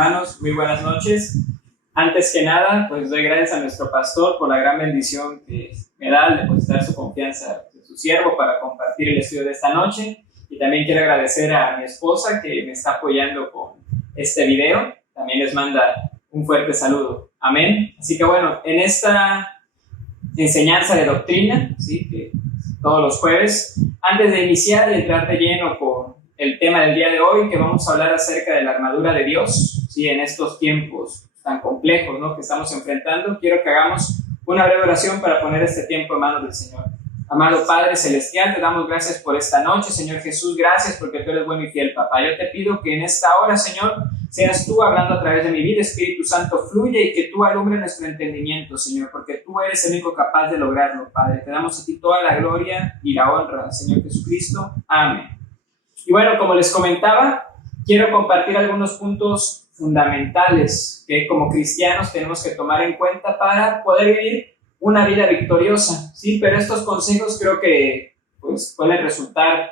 hermanos, muy buenas noches. Antes que nada, pues doy gracias a nuestro pastor por la gran bendición que me da al depositar su confianza en su siervo para compartir el estudio de esta noche. Y también quiero agradecer a mi esposa que me está apoyando con este video. También les manda un fuerte saludo. Amén. Así que bueno, en esta enseñanza de doctrina, ¿sí? Que todos los jueves, antes de iniciar y entrar de lleno con el tema del día de hoy, que vamos a hablar acerca de la armadura de Dios, ¿sí? En estos tiempos tan complejos, ¿no?, que estamos enfrentando, quiero que hagamos una breve oración para poner este tiempo en manos del Señor. Amado Padre Celestial, te damos gracias por esta noche, Señor Jesús, gracias porque tú eres bueno y fiel, papá. Yo te pido que en esta hora, Señor, seas tú hablando a través de mi vida, Espíritu Santo, fluye y que tú alumbres nuestro entendimiento, Señor, porque tú eres el único capaz de lograrlo, Padre. Te damos a ti toda la gloria y la honra, Señor Jesucristo. Amén. Y bueno, como les comentaba, quiero compartir algunos puntos fundamentales que como cristianos tenemos que tomar en cuenta para poder vivir una vida victoriosa, ¿sí? Pero estos consejos creo que pues, pueden resultar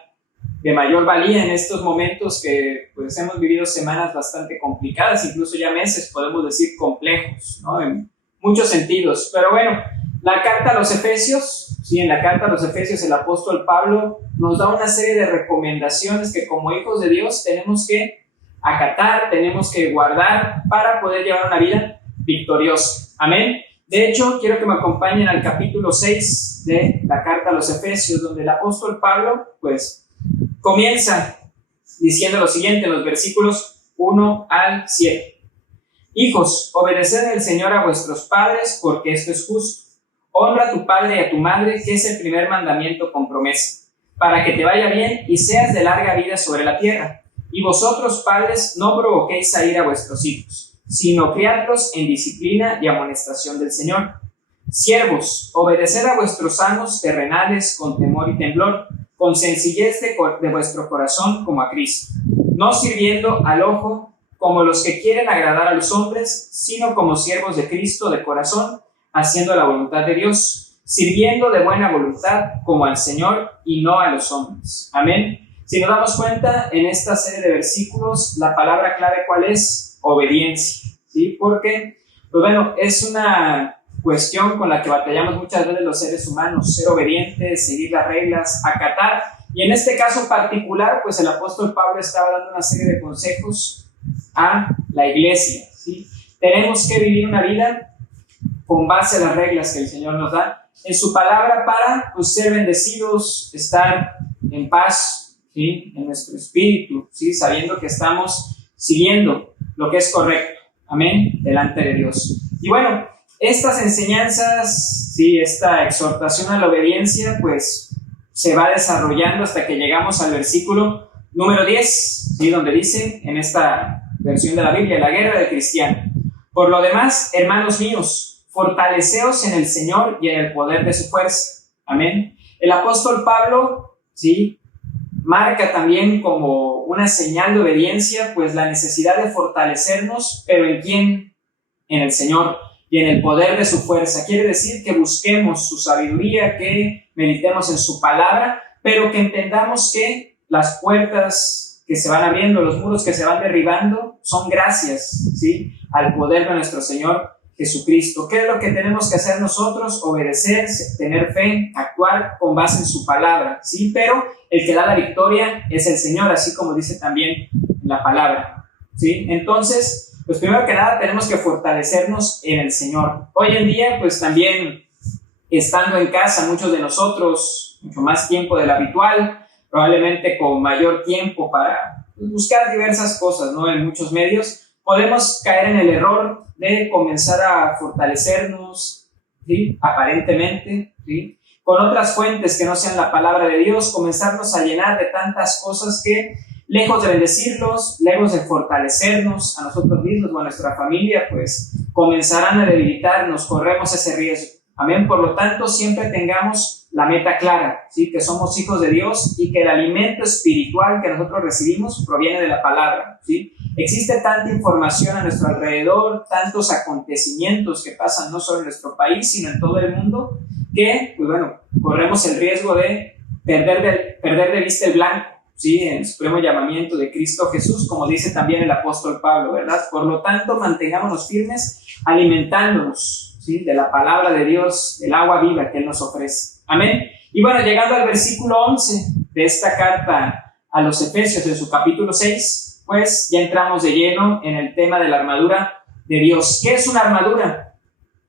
de mayor valía en estos momentos que pues, hemos vivido semanas bastante complicadas, incluso ya meses, podemos decir complejos, ¿no? En muchos sentidos. Pero bueno, la carta a los Efesios, ¿sí? En la carta a los Efesios el apóstol Pablo nos da una serie de recomendaciones que como hijos de Dios tenemos que acatar, tenemos que guardar para poder llevar una vida victoriosa. Amén. De hecho, quiero que me acompañen al capítulo 6 de la carta a los Efesios, donde el apóstol Pablo, pues, comienza diciendo lo siguiente en los versículos 1 al 7. Hijos, obedeced al Señor a vuestros padres, porque esto es justo. Honra a tu padre y a tu madre, que es el primer mandamiento con promesa, para que te vaya bien y seas de larga vida sobre la tierra. Y vosotros, padres, no provoquéis a ira a vuestros hijos, sino criadlos en disciplina y amonestación del Señor. Siervos, obedeced a vuestros amos terrenales con temor y temblor, con sencillez de vuestro corazón como a Cristo, no sirviendo al ojo como los que quieren agradar a los hombres, sino como siervos de Cristo de corazón, haciendo la voluntad de Dios, sirviendo de buena voluntad como al Señor y no a los hombres. Amén. Si nos damos cuenta, en esta serie de versículos, la palabra clave, ¿cuál es? Obediencia, ¿sí? Porque, pues bueno, es una cuestión con la que batallamos muchas veces los seres humanos, ser obedientes, seguir las reglas, acatar. Y en este caso particular, pues el apóstol Pablo estaba dando una serie de consejos a la iglesia, ¿sí? Tenemos que vivir una vida con base a las reglas que el Señor nos da en su palabra para pues, ser bendecidos, estar en paz, ¿sí? En nuestro espíritu, ¿sí? Sabiendo que estamos siguiendo lo que es correcto, amén, delante de Dios. Y bueno, estas enseñanzas, ¿sí? Esta exhortación a la obediencia, pues se va desarrollando hasta que llegamos al versículo número 10, ¿sí? Donde dice, en esta versión de la Biblia, la guerra del cristiano. Por lo demás, hermanos míos, fortaleceos en el Señor y en el poder de su fuerza, amén. El apóstol Pablo, ¿sí?, marca también como una señal de obediencia, pues la necesidad de fortalecernos, pero ¿en quién? En el Señor y en el poder de su fuerza. Quiere decir que busquemos su sabiduría, que meditemos en su palabra, pero que entendamos que las puertas que se van abriendo, los muros que se van derribando, son gracias, ¿sí?, al poder de nuestro Señor Jesucristo. ¿Qué es lo que tenemos que hacer nosotros? Obedecer, tener fe, actuar con base en su palabra, ¿sí? Pero el que da la victoria es el Señor, así como dice también la palabra, ¿sí? Entonces, pues primero que nada tenemos que fortalecernos en el Señor. Hoy en día, pues también estando en casa, muchos de nosotros, mucho más tiempo del habitual, probablemente con mayor tiempo para buscar diversas cosas, ¿no? En muchos medios, podemos caer en el error de comenzar a fortalecernos, ¿sí?, aparentemente, ¿sí?, con otras fuentes que no sean la palabra de Dios, comenzarnos a llenar de tantas cosas que, lejos de bendecirlos, lejos de fortalecernos a nosotros mismos o a nuestra familia, pues comenzarán a debilitarnos, corremos ese riesgo. Amén. Por lo tanto, siempre tengamos la meta clara, ¿sí?, que somos hijos de Dios y que el alimento espiritual que nosotros recibimos proviene de la palabra, ¿sí? Existe tanta información a nuestro alrededor, tantos acontecimientos que pasan no solo en nuestro país, sino en todo el mundo, que, pues bueno, corremos el riesgo de perder de vista el blanco, ¿sí? En el supremo llamamiento de Cristo Jesús, como dice también el apóstol Pablo, ¿verdad? Por lo tanto, mantengámonos firmes, alimentándonos, ¿sí? De la palabra de Dios, del agua viva que Él nos ofrece. Amén. Y bueno, llegando al versículo 11 de esta carta a los Efesios, en su capítulo 6, pues ya entramos de lleno en el tema de la armadura de Dios. ¿Qué es una armadura?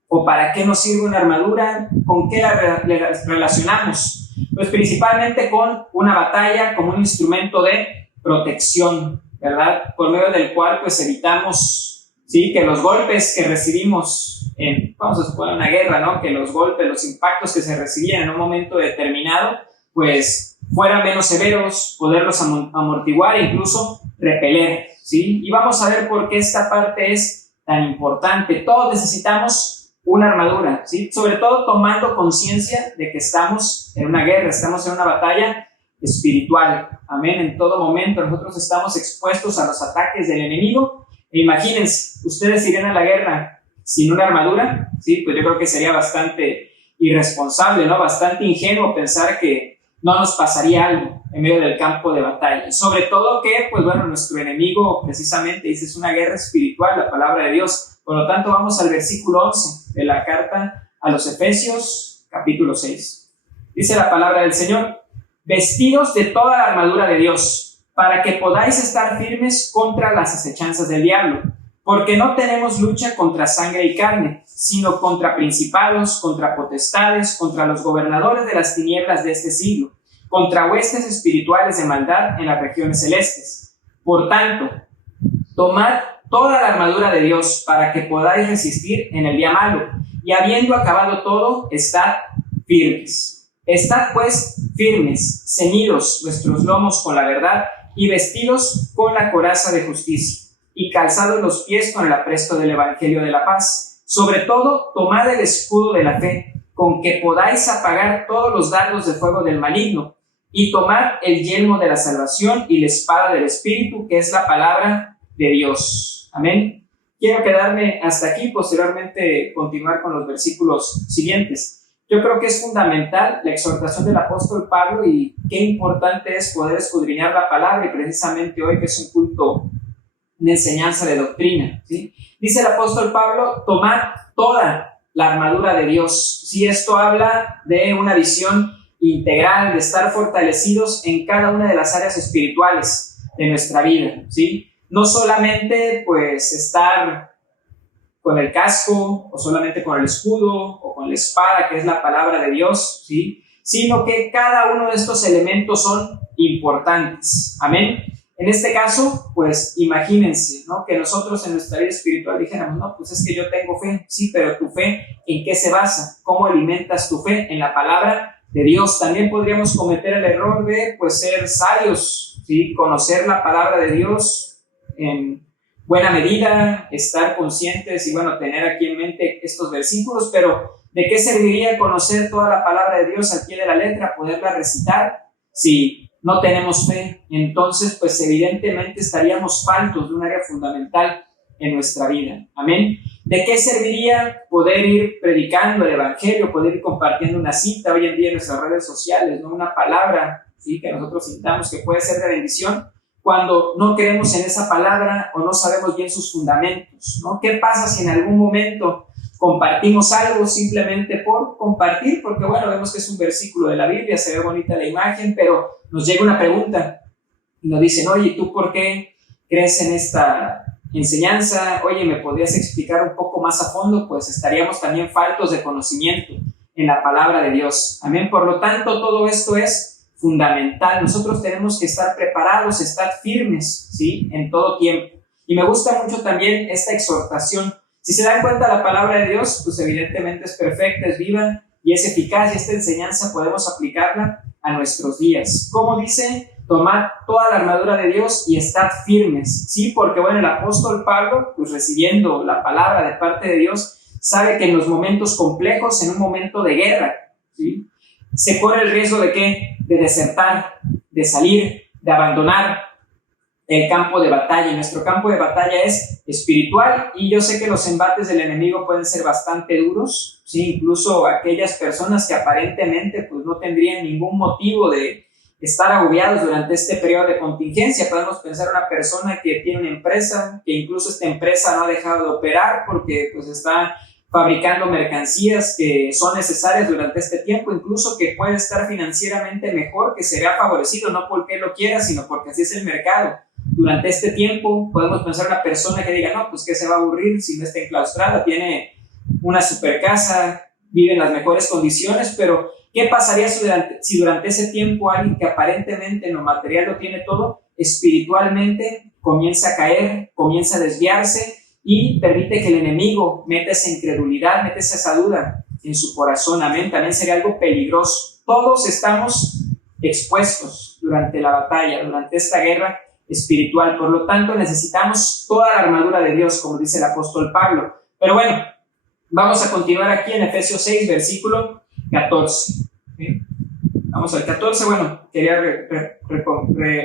¿O para qué nos sirve una armadura? ¿Con qué la relacionamos? Pues principalmente con una batalla, como un instrumento de protección, ¿verdad? Por medio del cual pues evitamos, ¿sí? Que los golpes que recibimos vamos a suponer una guerra, ¿no? Que los golpes, los impactos que se recibían en un momento determinado, pues fueran menos severos, poderlos amortiguar e incluso repeler, ¿sí? Y vamos a ver por qué esta parte es tan importante. Todos necesitamos una armadura, ¿sí? Sobre todo tomando conciencia de que estamos en una guerra, estamos en una batalla espiritual. Amén. En todo momento nosotros estamos expuestos a los ataques del enemigo. E imagínense, ustedes irían a la guerra sin una armadura, ¿sí? Pues yo creo que sería bastante irresponsable, ¿no? Bastante ingenuo pensar que no nos pasaría algo en medio del campo de batalla. Sobre todo que, pues bueno, nuestro enemigo precisamente dice, es una guerra espiritual, la palabra de Dios. Por lo tanto, vamos al versículo 11 de la carta a los Efesios, capítulo 6. Dice la palabra del Señor: vestidos de toda la armadura de Dios, para que podáis estar firmes contra las acechanzas del diablo. Porque no tenemos lucha contra sangre y carne, sino contra principados, contra potestades, contra los gobernadores de las tinieblas de este siglo, contra huestes espirituales de maldad en las regiones celestes. Por tanto, tomad toda la armadura de Dios para que podáis resistir en el día malo, y habiendo acabado todo, estad firmes. Estad pues firmes, ceñidos vuestros lomos con la verdad, y vestidos con la coraza de justicia, y calzados los pies con el apresto del evangelio de la paz. Sobre todo, tomad el escudo de la fe, con que podáis apagar todos los dardos de fuego del maligno, y tomad el yelmo de la salvación y la espada del Espíritu, que es la palabra de Dios. Amén. Quiero quedarme hasta aquí, posteriormente continuar con los versículos siguientes. Yo creo que es fundamental la exhortación del apóstol Pablo, y qué importante es poder escudriñar la palabra, y precisamente hoy que es un culto de enseñanza de doctrina, ¿sí? Dice el apóstol Pablo: tomad toda la armadura de Dios. Si esto habla de una visión integral, de estar fortalecidos en cada una de las áreas espirituales de nuestra vida, ¿sí? No solamente pues estar con el casco, o solamente con el escudo, o con la espada, que es la palabra de Dios, ¿sí? Sino que cada uno de estos elementos son importantes. Amén. En este caso, pues imagínense, ¿no? Que nosotros en nuestra vida espiritual dijéramos: no, pues es que yo tengo fe. Sí, pero tu fe, ¿en qué se basa? ¿Cómo alimentas tu fe? En la palabra de Dios. También podríamos cometer el error de pues ser sabios, ¿sí? Conocer la palabra de Dios en buena medida, estar conscientes y bueno, tener aquí en mente estos versículos, pero ¿de qué serviría conocer toda la palabra de Dios al pie de la letra, poderla recitar, si no tenemos fe? Entonces pues evidentemente estaríamos faltos de un área fundamental en nuestra vida. Amén. ¿De qué serviría poder ir predicando el evangelio, poder ir compartiendo una cita hoy en día en nuestras redes sociales, ¿no? Una palabra, ¿sí? Que nosotros sintamos que puede ser de bendición, cuando no creemos en esa palabra o no sabemos bien sus fundamentos, ¿no? ¿Qué pasa si en algún momento compartimos algo simplemente por compartir? Porque bueno, vemos que es un versículo de la Biblia, se ve bonita la imagen, pero nos llega una pregunta y nos dicen: oye, ¿tú por qué crees en esta enseñanza? Oye, ¿me podrías explicar un poco más a fondo? Pues estaríamos también faltos de conocimiento en la palabra de Dios. Amén. Por lo tanto, todo esto es fundamental. Nosotros tenemos que estar preparados, estar firmes, ¿sí? En todo tiempo. Y me gusta mucho también esta exhortación. Si se dan cuenta, la palabra de Dios, pues evidentemente es perfecta, es viva y es eficaz, y esta enseñanza podemos aplicarla a nuestros días. ¿Cómo dice? Tomad toda la armadura de Dios y estad firmes, ¿sí? Porque bueno, el apóstol Pablo, pues recibiendo la palabra de parte de Dios, sabe que en los momentos complejos, en un momento de guerra, ¿sí? Se corre el riesgo de ¿qué? De desertar, de salir, de abandonar el campo de batalla. Y nuestro campo de batalla es espiritual, y yo sé que los embates del enemigo pueden ser bastante duros, ¿sí? Incluso aquellas personas que aparentemente pues no tendrían ningún motivo de estar agobiados durante este periodo de contingencia. Podemos pensar en una persona que tiene una empresa, que incluso esta empresa no ha dejado de operar porque pues está fabricando mercancías que son necesarias durante este tiempo, incluso que puede estar financieramente mejor, que será favorecido no porque él lo quiera, sino porque así es el mercado. Durante este tiempo podemos pensar en una persona que diga, no, pues que se va a aburrir si no está enclaustrada, tiene una super casa, vive en las mejores condiciones, pero ¿qué pasaría si durante ese tiempo alguien que aparentemente en lo material lo tiene todo, espiritualmente comienza a caer, comienza a desviarse y permite que el enemigo meta esa incredulidad, meta esa duda en su corazón? Amén. También sería algo peligroso. Todos estamos expuestos durante la batalla, durante esta guerra espiritual. Por lo tanto, necesitamos toda la armadura de Dios, como dice el apóstol Pablo. Pero bueno, vamos a continuar aquí en Efesios 6, versículo 14. ¿Sí? Vamos al 14. Bueno, quería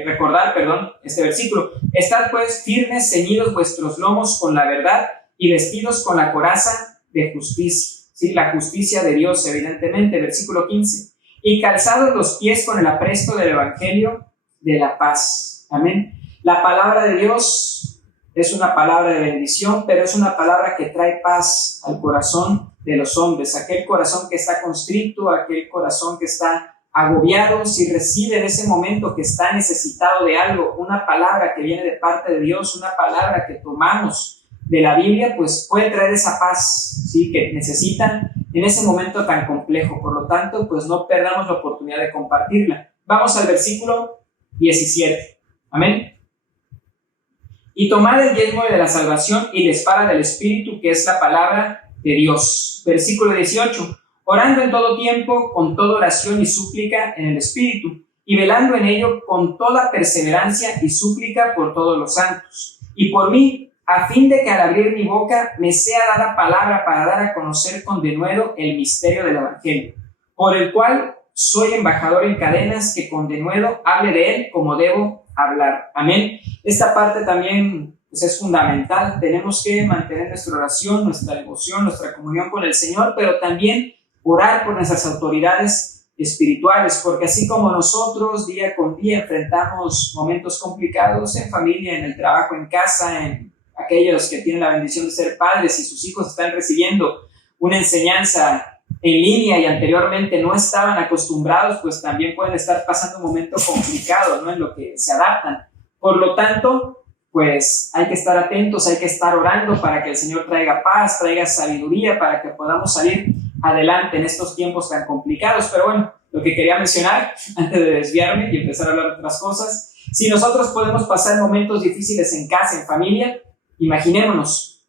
recordar este versículo. Estad pues firmes, ceñidos vuestros lomos con la verdad y vestidos con la coraza de justicia. ¿Sí? La justicia de Dios, evidentemente. Versículo 15. Y calzados los pies con el apresto del evangelio de la paz. Amén. La palabra de Dios es una palabra de bendición, pero es una palabra que trae paz al corazón de los hombres. Aquel corazón que está constrito, aquel corazón que está agobiado, si recibe en ese momento que está necesitado de algo, una palabra que viene de parte de Dios, una palabra que tomamos de la Biblia, pues puede traer esa paz, ¿sí?, que necesitan en ese momento tan complejo. Por lo tanto, pues no perdamos la oportunidad de compartirla. Vamos al versículo 17. Amén. Y tomad el yelmo de la salvación y la espada del Espíritu, que es la palabra de Dios. Versículo 18. Orando en todo tiempo, con toda oración y súplica en el Espíritu, y velando en ello con toda perseverancia y súplica por todos los santos, y por mí, a fin de que al abrir mi boca me sea dada palabra para dar a conocer con denuedo el misterio del Evangelio, por el cual soy embajador en cadenas, que con denuedo hable de él como debo hablar. Amén. Esta parte también pues, es fundamental. Tenemos que mantener nuestra oración, nuestra devoción, nuestra comunión con el Señor, pero también orar por nuestras autoridades espirituales, porque así como nosotros día con día enfrentamos momentos complicados en familia, en el trabajo, en casa, en aquellos que tienen la bendición de ser padres y sus hijos están recibiendo una enseñanza en línea y anteriormente no estaban acostumbrados, pues también pueden estar pasando un momento complicado, ¿no?, en lo que se adaptan. Por lo tanto, pues hay que estar atentos, hay que estar orando para que el Señor traiga paz, traiga sabiduría, para que podamos salir adelante en estos tiempos tan complicados. Pero bueno, lo que quería mencionar antes de desviarme y empezar a hablar de otras cosas, si nosotros podemos pasar momentos difíciles en casa, en familia, imaginémonos,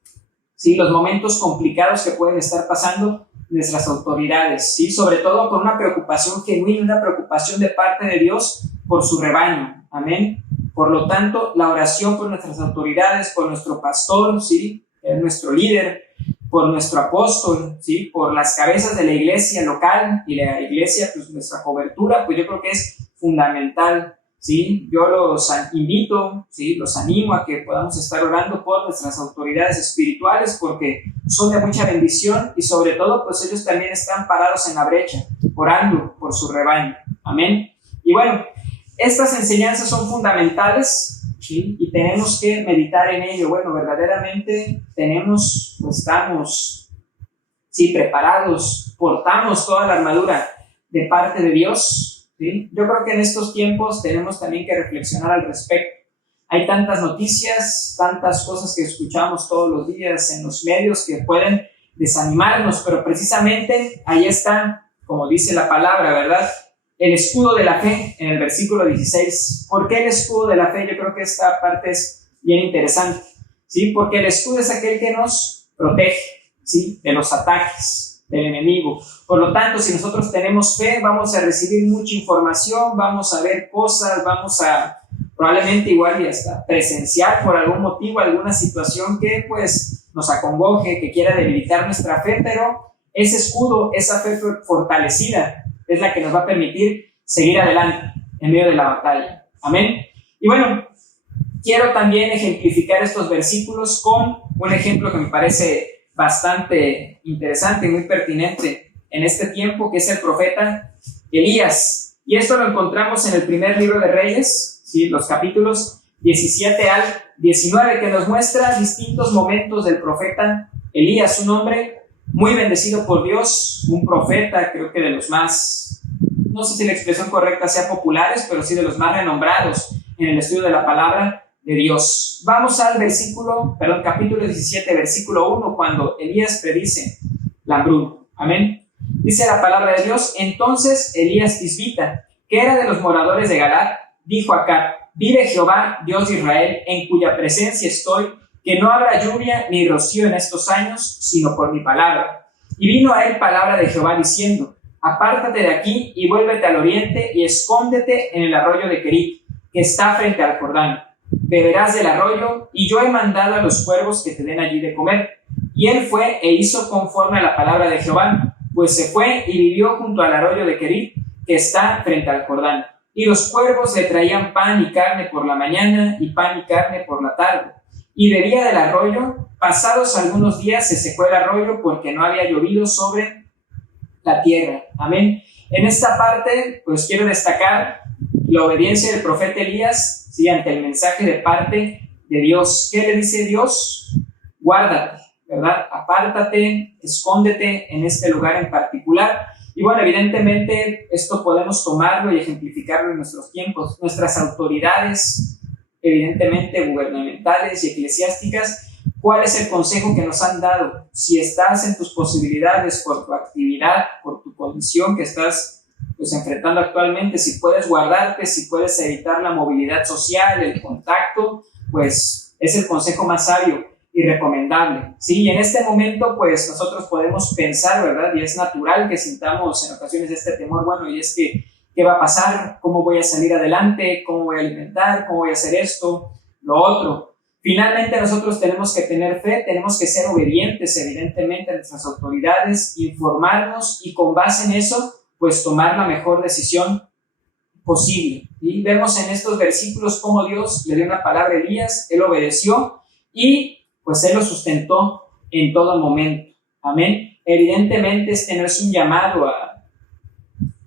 ¿sí?, los momentos complicados que pueden estar pasando nuestras autoridades, ¿sí?, sobre todo con una preocupación genuina, una preocupación de parte de Dios por su rebaño. Amén. Por lo tanto, la oración por nuestras autoridades, por nuestro pastor, ¿sí?, que es nuestro líder, por nuestro apóstol, ¿sí?, por las cabezas de la iglesia local y la iglesia, pues nuestra cobertura, pues yo creo que es fundamental, ¿sí? Yo los invito, ¿sí?, los animo a que podamos estar orando por nuestras autoridades espirituales, porque son de mucha bendición y sobre todo, pues ellos también están parados en la brecha, orando por su rebaño. Amén. Y bueno, estas enseñanzas son fundamentales, ¿sí?, y tenemos que meditar en ello. Bueno, verdaderamente estamos, ¿sí?, preparados, portamos toda la armadura de parte de Dios, ¿sí? Yo creo que en estos tiempos tenemos también que reflexionar al respecto. Hay tantas noticias, tantas cosas que escuchamos todos los días en los medios que pueden desanimarnos, pero precisamente ahí está, como dice la palabra, ¿verdad?, el escudo de la fe en el versículo 16. ¿Por qué el escudo de la fe? Yo creo que esta parte es bien interesante, ¿sí? Porque el escudo es aquel que nos protege, ¿sí?, de los ataques del enemigo. Por lo tanto, si nosotros tenemos fe, vamos a recibir mucha información, vamos a ver cosas, vamos a probablemente igual y hasta presenciar por algún motivo alguna situación que pues nos acongoje, que quiera debilitar nuestra fe, pero ese escudo, esa fe fortalecida, es la que nos va a permitir seguir adelante en medio de la batalla. Amén. Y bueno, quiero también ejemplificar estos versículos con un ejemplo que me parece bastante interesante y muy pertinente en este tiempo, que es el profeta Elías. Y esto lo encontramos en el primer libro de Reyes, ¿sí? Los capítulos 17 al 19, que nos muestra distintos momentos del profeta Elías, un hombre muy bendecido por Dios, un profeta, creo que de los más, no sé si la expresión correcta sea populares, pero sí de los más renombrados en el estudio de la palabra de Dios. Vamos al capítulo 17, versículo 1, cuando Elías predice la hambruna. Amén. Dice la palabra de Dios: entonces Elías Tisbita, que era de los moradores de Galat, dijo a Acab: vive Jehová, Dios de Israel, en cuya presencia estoy, que no habrá lluvia ni rocío en estos años, sino por mi palabra. Y vino a él palabra de Jehová diciendo: apártate de aquí y vuélvete al oriente y escóndete en el arroyo de Querit, que está frente al Jordán. Beberás del arroyo, y yo he mandado a los cuervos que te den allí de comer. Y él fue e hizo conforme a la palabra de Jehová, pues se fue y vivió junto al arroyo de Querit, que está frente al Jordán. Y los cuervos le traían pan y carne por la mañana y pan y carne por la tarde. Y bebía del arroyo. Pasados algunos días se secó el arroyo porque no había llovido sobre la tierra. Amén. En esta parte, pues quiero destacar la obediencia del profeta Elías, ¿sí?, ante el mensaje de parte de Dios. ¿Qué le dice Dios? Guárdate, ¿verdad? Apártate, escóndete en este lugar en particular. Y bueno, evidentemente esto podemos tomarlo y ejemplificarlo en nuestros tiempos. Nuestras autoridades, evidentemente gubernamentales y eclesiásticas, ¿cuál es el consejo que nos han dado? Si estás en tus posibilidades por tu actividad, por tu condición que estás pues enfrentando actualmente, si puedes guardarte, si puedes evitar la movilidad social, el contacto, pues es el consejo más sabio y recomendable, ¿sí? Y en este momento, pues nosotros podemos pensar, ¿verdad? Y es natural que sintamos en ocasiones este temor, bueno, y es que, ¿qué va a pasar? ¿Cómo voy a salir adelante? ¿Cómo voy a alimentar? ¿Cómo voy a hacer esto? Lo otro. Finalmente, nosotros tenemos que tener fe, tenemos que ser obedientes, evidentemente, a nuestras autoridades, informarnos y con base en eso, pues tomar la mejor decisión posible. Y vemos en estos versículos cómo Dios le dio una palabra a Elías, él obedeció y pues él lo sustentó en todo momento. Amén. Evidentemente este no es un llamado a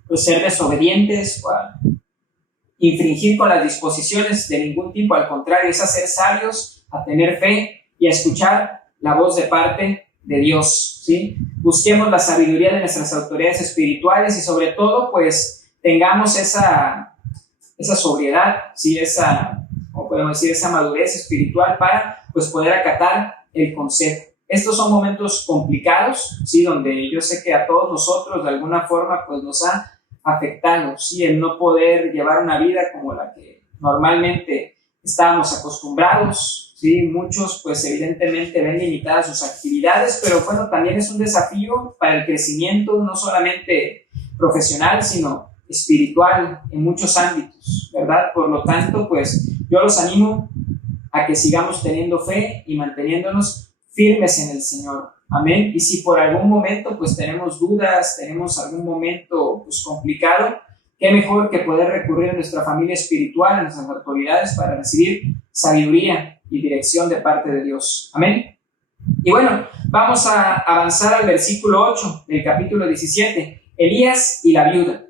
pues, ser desobedientes o a infringir con las disposiciones de ningún tipo, al contrario, es a ser sabios, a tener fe y a escuchar la voz de parte de Dios, ¿sí? Busquemos la sabiduría de nuestras autoridades espirituales y sobre todo, pues, tengamos esa sobriedad, ¿sí? Como podemos decir, esa madurez espiritual para, pues, poder acatar el consejo. Estos son momentos complicados, ¿sí? Donde yo sé que a todos nosotros, de alguna forma, pues, nos ha afectado, ¿sí? El no poder llevar una vida como la que normalmente estábamos acostumbrados, ¿sí? Muchos, pues evidentemente ven limitadas sus actividades, pero bueno, también es un desafío para el crecimiento, no solamente profesional, sino espiritual en muchos ámbitos, ¿verdad? Por lo tanto, pues yo los animo a que sigamos teniendo fe y manteniéndonos firmes en el Señor. Amén. Y si por algún momento, pues tenemos dudas, tenemos algún momento, pues complicado, qué mejor que poder recurrir a nuestra familia espiritual, a nuestras autoridades para recibir sabiduría y dirección de parte de Dios. Amén. Y bueno, vamos a avanzar al versículo 8 del capítulo 17. Elías y la viuda.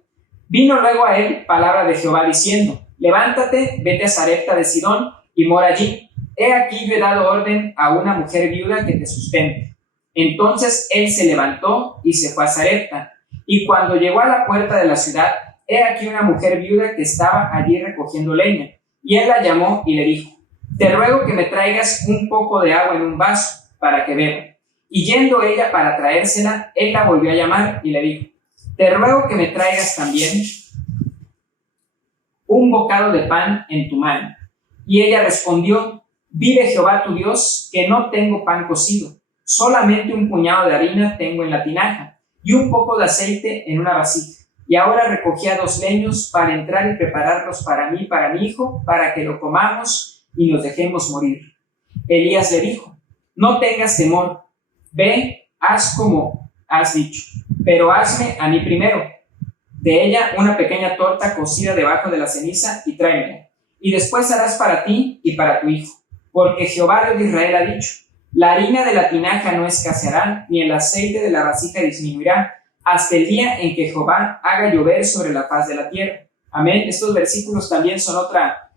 Vino luego a él palabra de Jehová diciendo: levántate, vete a Sarepta de Sidón y mora allí. He aquí yo he dado orden a una mujer viuda que te sustente. Entonces él se levantó y se fue a Sarepta. Y cuando llegó a la puerta de la ciudad, he aquí una mujer viuda que estaba allí recogiendo leña. Y él la llamó y le dijo: te ruego que me traigas un poco de agua en un vaso para que beba. Y yendo ella para traérsela, él la volvió a llamar y le dijo: te ruego que me traigas también un bocado de pan en tu mano. Y ella respondió: vive Jehová tu Dios, que no tengo pan cocido, solamente un puñado de harina tengo en la tinaja, y un poco de aceite en una vasija. Y ahora recogía 2 leños para entrar y prepararlos para mí y para mi hijo, para que lo comamos y nos dejemos morir. Elías le dijo: no tengas temor, ve, haz como has dicho, pero hazme a mí primero de ella una pequeña torta cocida debajo de la ceniza y tráemela, y después harás para ti y para tu hijo, porque Jehová Dios de Israel ha dicho: la harina de la tinaja no escaseará, ni el aceite de la vasija disminuirá, hasta el día en que Jehová haga llover sobre la faz de la tierra. Amén. Estos versículos también son otra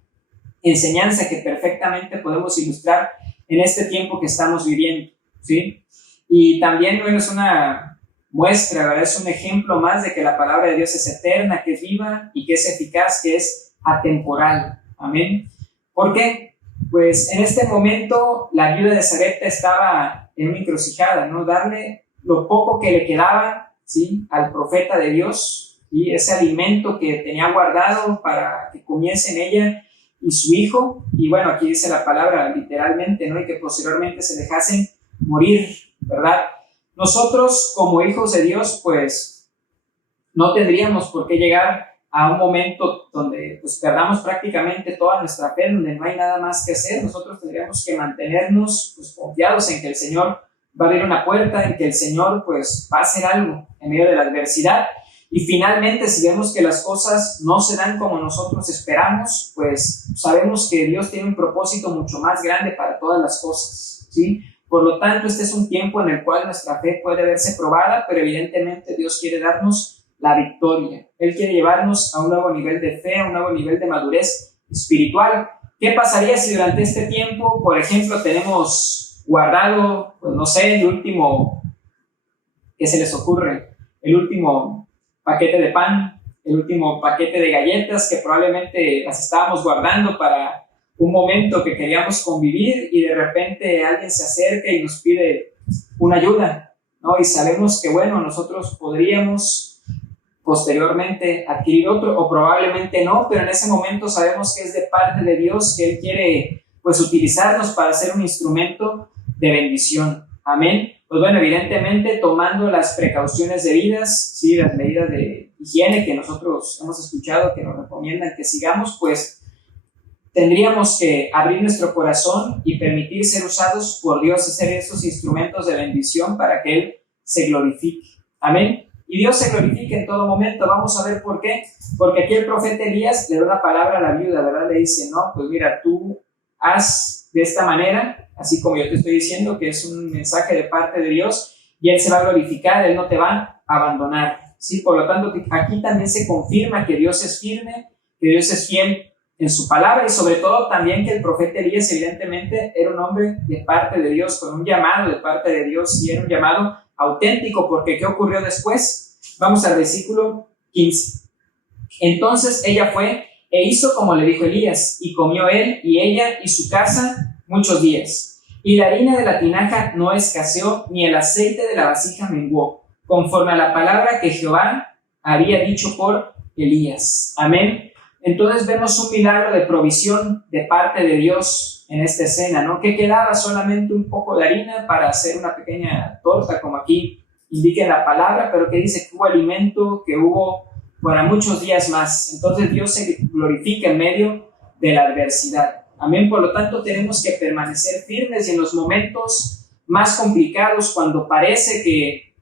enseñanza que perfectamente podemos ilustrar en este tiempo que estamos viviendo, ¿sí? Y también, bueno, es una muestra, ¿verdad? Es un ejemplo más de que la palabra de Dios es eterna, que es viva y que es eficaz, que es atemporal. Amén. ¿Por qué? Pues en este momento la viuda de Sarepta estaba en una encrucijada, ¿no? Darle lo poco que le quedaba, ¿sí?, al profeta de Dios, y ese alimento que tenía guardado para que comiesen ella y su hijo, y bueno, aquí dice la palabra literalmente, ¿no? Y que posteriormente se dejasen morir, ¿verdad? Nosotros como hijos de Dios, pues no tendríamos por qué llegar a un momento donde pues perdamos prácticamente toda nuestra fe, donde no hay nada más que hacer. Nosotros tendríamos que mantenernos pues confiados en que el Señor va a abrir una puerta, en que el Señor pues va a hacer algo en medio de la adversidad. Y finalmente, si vemos que las cosas no se dan como nosotros esperamos, pues sabemos que Dios tiene un propósito mucho más grande para todas las cosas, ¿sí? Por lo tanto, este es un tiempo en el cual nuestra fe puede verse probada, pero evidentemente Dios quiere darnos la victoria. Él quiere llevarnos a un nuevo nivel de fe, a un nuevo nivel de madurez espiritual. ¿Qué pasaría si durante este tiempo, por ejemplo, tenemos guardado, pues no sé, el último, ¿qué se les ocurre? El último paquete de pan, el último paquete de galletas que probablemente las estábamos guardando para un momento que queríamos convivir y de repente alguien se acerca y nos pide una ayuda, ¿no? Y sabemos que, bueno, nosotros podríamos posteriormente adquirir otro o probablemente no, pero en ese momento sabemos que es de parte de Dios, que Él quiere pues utilizarnos para ser un instrumento de bendición. Amén. Pues bueno, evidentemente tomando las precauciones debidas, ¿sí?, las medidas de higiene que nosotros hemos escuchado que nos recomiendan que sigamos, pues tendríamos que abrir nuestro corazón y permitir ser usados por Dios, hacer esos instrumentos de bendición para que Él se glorifique. Amén. Y Dios se glorifique en todo momento. Vamos a ver por qué. Porque aquí el profeta Elías le da una palabra a la viuda, ¿verdad? Le dice, no, pues mira, tú haz de esta manera, así como yo te estoy diciendo, que es un mensaje de parte de Dios, y Él se va a glorificar, Él no te va a abandonar, ¿sí? Por lo tanto, aquí también se confirma que Dios es firme, que Dios es fiel en su palabra, y sobre todo también que el profeta Elías evidentemente era un hombre de parte de Dios, con un llamado de parte de Dios, y era un llamado auténtico, porque ¿qué ocurrió después? Vamos al versículo 15. Entonces ella fue e hizo como le dijo Elías, y comió él y ella y su casa muchos días. Y la harina de la tinaja no escaseó, ni el aceite de la vasija menguó, conforme a la palabra que Jehová había dicho por Elías. Amén. Entonces vemos un milagro de provisión de parte de Dios en esta escena, ¿no? Que quedaba solamente un poco de harina para hacer una pequeña torta, como aquí indica la palabra, pero que dice que hubo alimento, que hubo para muchos días más. Entonces Dios se glorifica en medio de la adversidad. Amén. Por lo tanto, tenemos que permanecer firmes y en los momentos más complicados, cuando parece que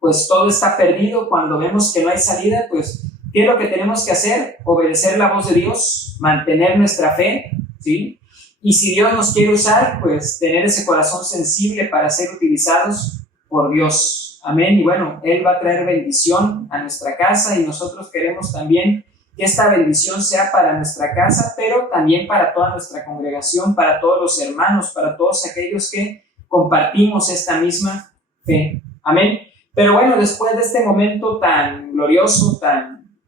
pues todo está perdido, cuando vemos que no hay salida, pues ¿qué es lo que tenemos que hacer? Obedecer la voz de Dios, mantener nuestra fe, ¿sí? Y si Dios nos quiere usar, pues tener ese corazón sensible para ser utilizados por Dios. Amén. Y bueno, Él va a traer bendición a nuestra casa y nosotros queremos también que esta bendición sea para nuestra casa, pero también para toda nuestra congregación, para todos los hermanos, para todos aquellos que compartimos esta misma fe. Amén. Pero bueno, después de este momento tan glorioso, tan,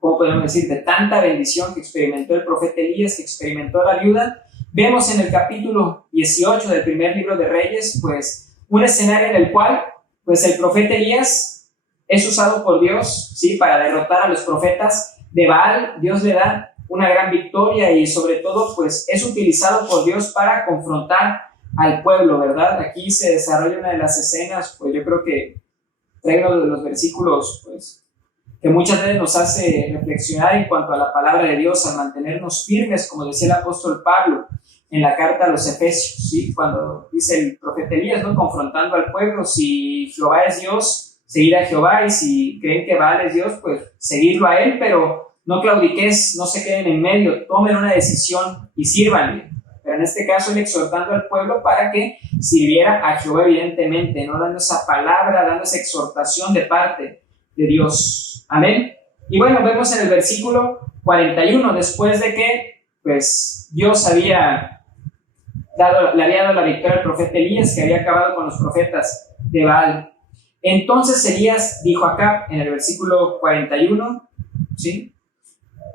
¿cómo podemos decir?, de tanta bendición que experimentó el profeta Elías, que experimentó la viuda, vemos en el capítulo 18 del primer libro de Reyes, pues, un escenario en el cual, pues, el profeta Elías es usado por Dios, ¿sí?, para derrotar a los profetas de Baal. Dios le da una gran victoria y sobre todo, pues, es utilizado por Dios para confrontar al pueblo, ¿verdad? Aquí se desarrolla una de las escenas, pues yo creo que trae uno de los versículos, pues, que muchas veces nos hace reflexionar en cuanto a la palabra de Dios, a mantenernos firmes, como decía el apóstol Pablo en la carta a los Efesios, ¿sí? Cuando dice el profeta Elías, ¿no?, confrontando al pueblo, si Jehová es Dios, seguid a Jehová, y si creen que Baal es Dios, pues seguidlo a él, pero no claudiquéis, no se queden en medio, tomen una decisión y sírvanle. pero en este caso él exhortando al pueblo para que sirviera a Jehová, evidentemente, ¿no? Dando esa palabra, dando esa exhortación de parte de Dios. Amén. Y bueno, vemos en el versículo 41, después de que pues Dios le había dado la victoria al profeta Elías, que había acabado con los profetas de Baal. Entonces Elías dijo a Acab, en el versículo 41, ¿sí?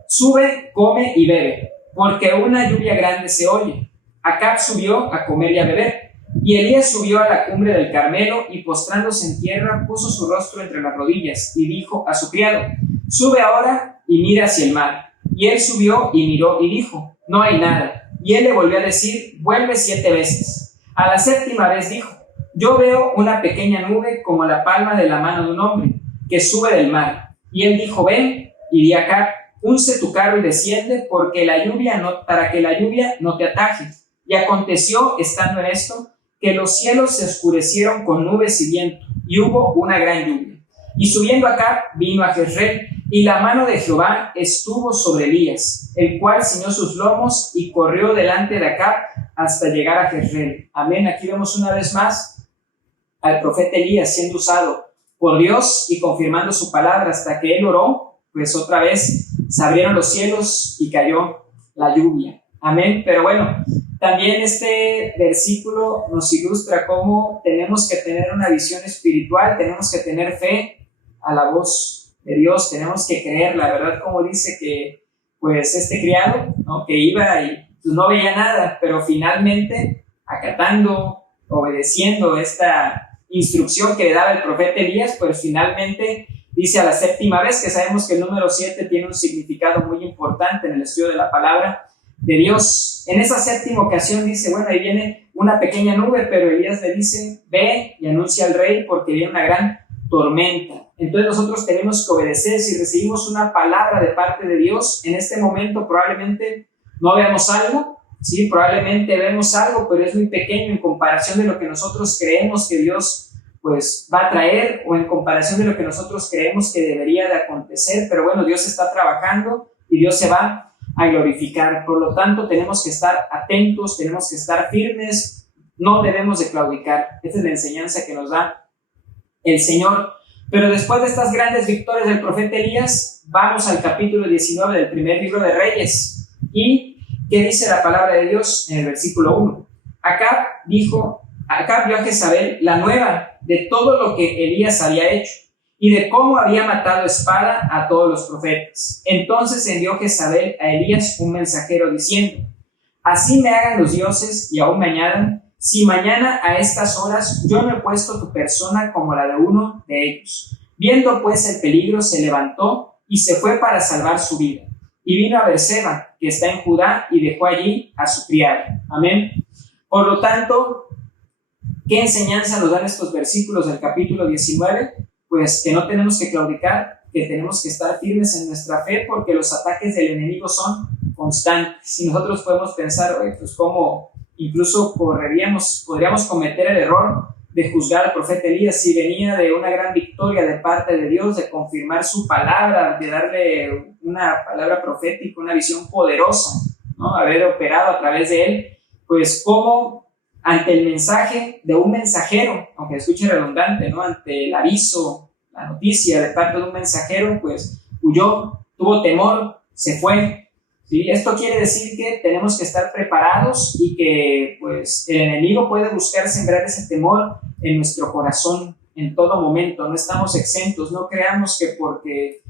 Sube, come y bebe, porque una lluvia grande se oye. Acab subió a comer y a beber, y Elías subió a la cumbre del Carmelo, y postrándose en tierra, puso su rostro entre las rodillas, y dijo a su criado: sube ahora y mira hacia el mar. Y él subió y miró y dijo: no hay nada. Y él le volvió a decir: vuelve 7 veces. A la 7ª vez dijo: yo veo una pequeña nube como la palma de la mano de un hombre, que sube del mar. Y él dijo: ven. Y di a Acab: unce tu carro y desciende, para que la lluvia no te ataje. Y aconteció, estando en esto, que los cielos se oscurecieron con nubes y viento, y hubo una gran lluvia. Y subiendo Acab, vino a Jezreel, y la mano de Jehová estuvo sobre Elías, el cual ciñó sus lomos y corrió delante de Acab hasta llegar a Jezreel. Amén. Aquí vemos una vez más al profeta Elías siendo usado por Dios y confirmando su palabra hasta que él oró, pues otra vez se abrieron los cielos y cayó la lluvia. Amén. Pero bueno, también este versículo nos ilustra cómo tenemos que tener una visión espiritual, tenemos que tener fe a la voz de Dios, tenemos que creer, la verdad, como dice que pues este criado, ¿no? Que iba y pues, no veía nada, pero finalmente acatando, obedeciendo esta instrucción que le daba el profeta Elías, pues finalmente dice a la 7ª vez, que sabemos que el número 7 tiene un significado muy importante en el estudio de la palabra de Dios. En esa 7ª ocasión dice, bueno, ahí viene una pequeña nube, pero Elías le dice: ve y anuncia al rey porque viene una gran tormenta. Entonces nosotros tenemos que obedecer. Si recibimos una palabra de parte de Dios, en este momento probablemente no veamos algo, ¿sí? Probablemente vemos algo, pero es muy pequeño en comparación de lo que nosotros creemos que Dios pues va a traer, o en comparación de lo que nosotros creemos que debería de acontecer. Pero bueno, Dios está trabajando y Dios se va a glorificar. Por lo tanto, tenemos que estar atentos, tenemos que estar firmes, no debemos de claudicar. Esta es la enseñanza que nos da el Señor. Pero después de estas grandes victorias del profeta Elías, vamos al capítulo 19 del primer libro de Reyes. ¿Y qué dice la palabra de Dios en el versículo 1? Acab vio a Jezabel la nueva de todo lo que Elías había hecho y de cómo había matado a espada a todos los profetas. Entonces envió Jezabel a Elías un mensajero diciendo: así me hagan los dioses y aún me añadan, si mañana a estas horas yo no he puesto tu persona como la de uno de ellos. Viendo pues el peligro, se levantó y se fue para salvar su vida. Y vino a Beerseba, que está en Judá, y dejó allí a su criado. Amén. Por lo tanto, ¿qué enseñanza nos dan estos versículos del capítulo 19? Pues que no tenemos que claudicar, que tenemos que estar firmes en nuestra fe, porque los ataques del enemigo son constantes. Y nosotros podemos pensar, pues cómo incluso podríamos cometer el error de juzgar al profeta Elías si venía de una gran victoria de parte de Dios, de confirmar su palabra, de darle una palabra profética, una visión poderosa, ¿no? Haber operado a través de él, pues como ante el mensaje de un mensajero, aunque escuche redundante, ¿no? Ante el aviso, la noticia de parte de un mensajero, pues huyó, tuvo temor, se fue. ¿Sí? Esto quiere decir que tenemos que estar preparados y que pues, el enemigo puede buscar sembrar ese temor en nuestro corazón en todo momento. No estamos exentos, no creamos que porque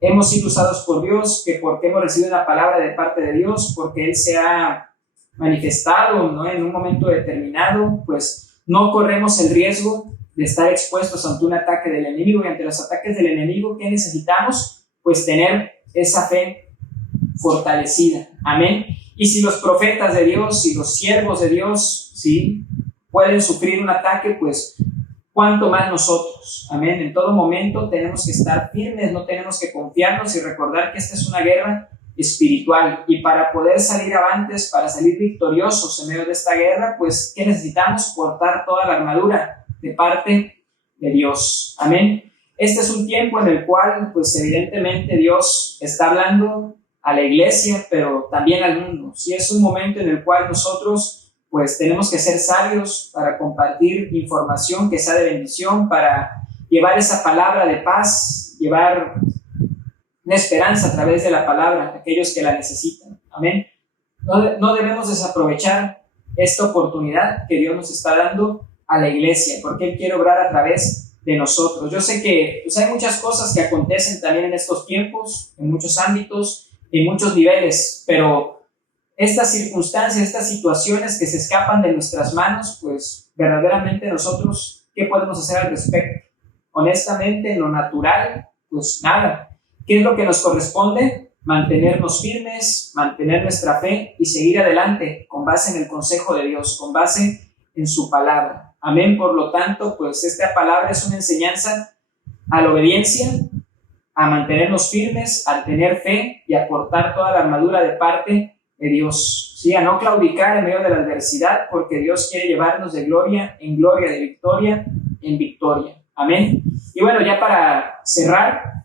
hemos sido usados por Dios, que porque hemos recibido una palabra de parte de Dios, porque Él se ha manifestado, ¿no? En un momento determinado, pues no corremos el riesgo de estar expuestos ante un ataque del enemigo. Y ante los ataques del enemigo, ¿qué necesitamos? Pues tener esa fe fortalecida. Amén. Y si los profetas de Dios y los siervos de Dios, ¿sí?, pueden sufrir un ataque, pues cuánto más nosotros. Amén. En todo momento tenemos que estar firmes, no tenemos que confiarnos y recordar que esta es una guerra espiritual, y para poder salir avantes, para salir victoriosos en medio de esta guerra, pues ¿qué necesitamos? Portar toda la armadura de parte de Dios. Amén. Este es un tiempo en el cual, pues evidentemente Dios está hablando a la iglesia, pero también al mundo. Sí, es un momento en el cual nosotros pues tenemos que ser sabios para compartir información que sea de bendición, para llevar esa palabra de paz, llevar una esperanza a través de la palabra a aquellos que la necesitan. Amén. No debemos desaprovechar esta oportunidad que Dios nos está dando a la iglesia, porque Él quiere obrar a través de nosotros. Yo sé que pues, hay muchas cosas que acontecen también en estos tiempos, en muchos ámbitos, en muchos niveles, pero estas circunstancias, estas situaciones que se escapan de nuestras manos, pues verdaderamente nosotros, ¿qué podemos hacer al respecto? Honestamente, en lo natural, pues nada. ¿Qué es lo que nos corresponde? Mantenernos firmes, mantener nuestra fe y seguir adelante con base en el consejo de Dios, con base en su palabra. Amén. Por lo tanto, pues esta palabra es una enseñanza a la obediencia, a mantenernos firmes, a tener fe y a portar toda la armadura de parte de Dios. Sí, a no claudicar en medio de la adversidad, porque Dios quiere llevarnos de gloria en gloria, de victoria en victoria. Amén. Y bueno, ya para cerrar,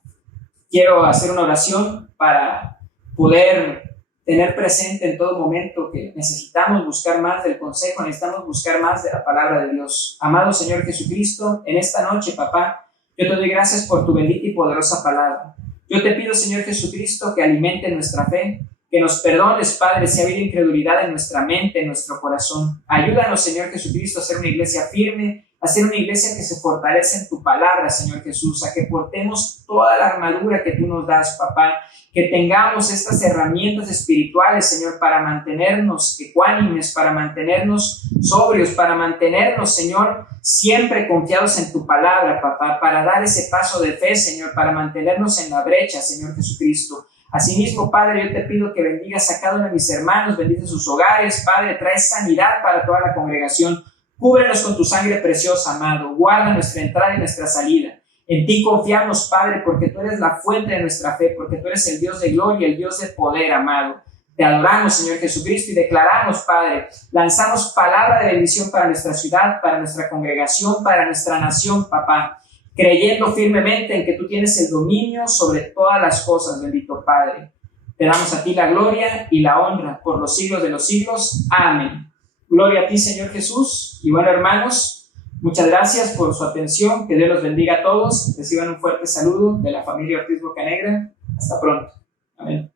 quiero hacer una oración para poder tener presente en todo momento que necesitamos buscar más del consejo, necesitamos buscar más de la palabra de Dios. Amado Señor Jesucristo, en esta noche, papá, yo te doy gracias por tu bendita y poderosa palabra. Yo te pido, Señor Jesucristo, que alimente nuestra fe, que nos perdones, Padre, si ha habido incredulidad en nuestra mente, en nuestro corazón. Ayúdanos, Señor Jesucristo, a ser una iglesia firme, a ser una iglesia que se fortalece en tu palabra, Señor Jesús, a que portemos toda la armadura que tú nos das, papá, que tengamos estas herramientas espirituales, Señor, para mantenernos ecuánimes, para mantenernos sobrios, para mantenernos, Señor, siempre confiados en tu palabra, papá, para dar ese paso de fe, Señor, para mantenernos en la brecha, Señor Jesucristo. Asimismo, Padre, yo te pido que bendigas a cada uno de mis hermanos, bendice sus hogares, Padre, trae sanidad para toda la congregación. Cúbrenos con tu sangre preciosa, amado. Guarda nuestra entrada y nuestra salida. En ti confiamos, Padre, porque tú eres la fuente de nuestra fe, porque tú eres el Dios de gloria, el Dios de poder, amado. Te adoramos, Señor Jesucristo, y declaramos, Padre, lanzamos palabra de bendición para nuestra ciudad, para nuestra congregación, para nuestra nación, papá, creyendo firmemente en que tú tienes el dominio sobre todas las cosas, bendito Padre. Te damos a ti la gloria y la honra por los siglos de los siglos. Amén. Gloria a ti, Señor Jesús. Y bueno, hermanos, muchas gracias por su atención. Que Dios los bendiga a todos. Reciban un fuerte saludo de la familia Ortiz Bocanegra. Hasta pronto. Amén.